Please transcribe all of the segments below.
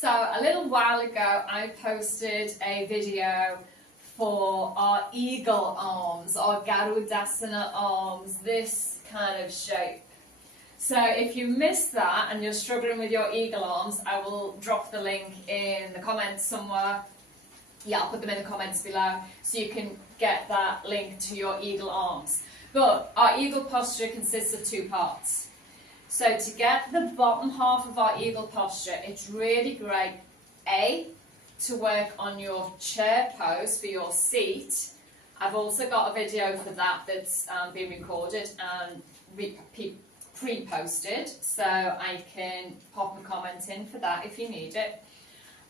So a little while ago I posted a video for our eagle arms, our Gaurudasana arms, this kind of shape. So if you missed that and you're struggling with your eagle arms, I will drop the link in the comments somewhere. Yeah, I'll put them in the comments below so you can get that link to your eagle arms. But our eagle posture consists of two parts. So to get the bottom half of our eagle posture, it's really great, to work on your chair pose for your seat. I've also got a video for that that's been recorded and pre-posted, so I can pop a comment in for that if you need it.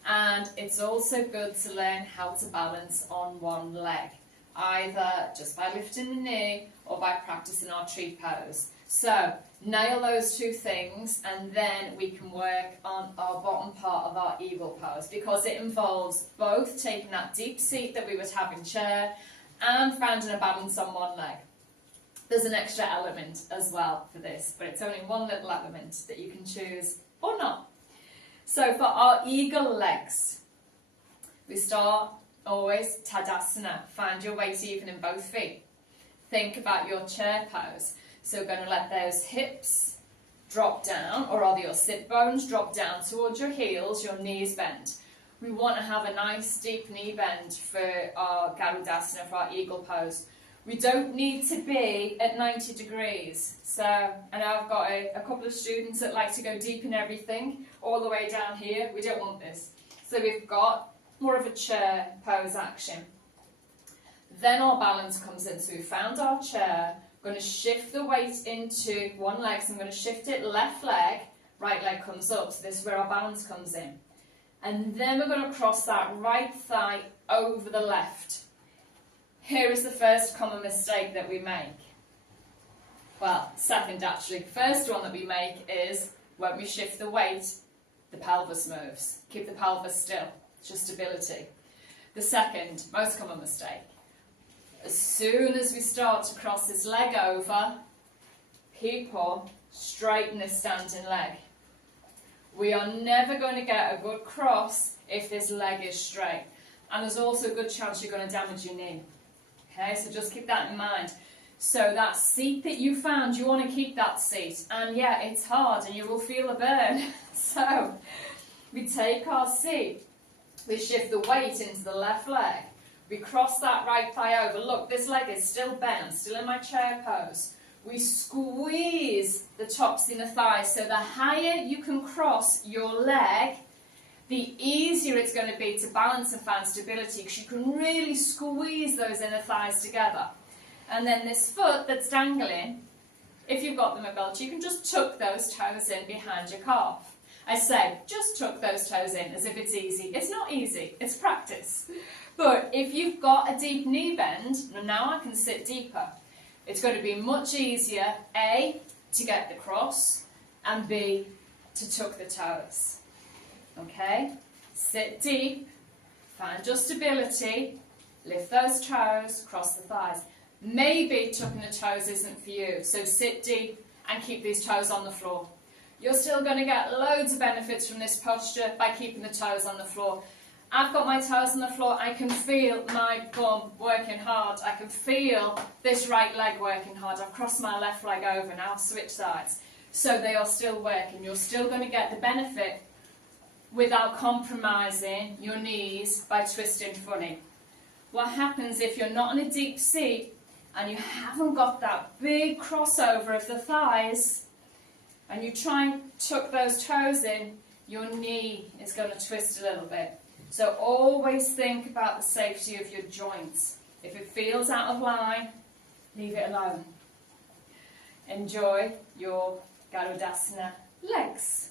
And it's also good to learn how to balance on one leg, either just by lifting the knee or by practicing our tree pose. So nail those two things and then we can work on our bottom part of our eagle pose, because it involves both taking that deep seat that we would have in chair and finding a balance on one leg. There's an extra element as well for this, but it's only one little element that you can choose or not. So for our eagle legs, we start always Tadasana. Find your weight even in both feet. Think about your chair pose. So we're going to let those hips drop down, or rather your sit bones drop down towards your heels, your knees bend. We want to have a nice deep knee bend for our Gaurudasana, for our eagle pose. We don't need to be at 90 degrees. So I know I've got a couple of students that like to go deep in everything, all the way down here. We don't want this. So we've got more of a chair pose action. Then our balance comes in. So we've found our chair. We're going to shift the weight into one leg. So I'm going to shift it left leg, right leg comes up. So this is where our balance comes in. And then we're going to cross that right thigh over the left. Here is the first common mistake that we make. Well, second actually. First one that we make is when we shift the weight, the pelvis moves. Keep the pelvis still, just stability. The second, most common mistake. As soon as we start to cross this leg over, people straighten this standing leg. We are never going to get a good cross if this leg is straight. And there's also a good chance you're going to damage your knee. Okay, so just keep that in mind. So that seat that you found, you want to keep that seat. And yeah, it's hard and you will feel a burn. So we take our seat, we shift the weight into the left leg. We cross that right thigh over. Look, this leg is still bent, still in my chair pose. We squeeze the tops inner thighs. So the higher you can cross your leg, the easier it's going to be to balance and find stability, because you can really squeeze those inner thighs together. And then this foot that's dangling, if you've got the mobility, you can just tuck those toes in behind your calf. I say, just tuck those toes in as if it's easy. It's not easy, it's practice. But if you've got a deep knee bend, now I can sit deeper. It's going to be much easier, A, to get the cross, and B, to tuck the toes. Okay? Sit deep, find your stability, lift those toes, cross the thighs. Maybe tucking the toes isn't for you, so sit deep and keep these toes on the floor. You're still going to get loads of benefits from this posture by keeping the toes on the floor. I've got my toes on the floor, I can feel my bum working hard, I can feel this right leg working hard. I've crossed my left leg over, now I've switched sides. So they are still working. You're still going to get the benefit without compromising your knees by twisting funny. What happens if you're not in a deep seat and you haven't got that big crossover of the thighs and you try and tuck those toes in, your knee is going to twist a little bit. So always think about the safety of your joints. If it feels out of line, leave it alone. Enjoy your Gaurudasana legs.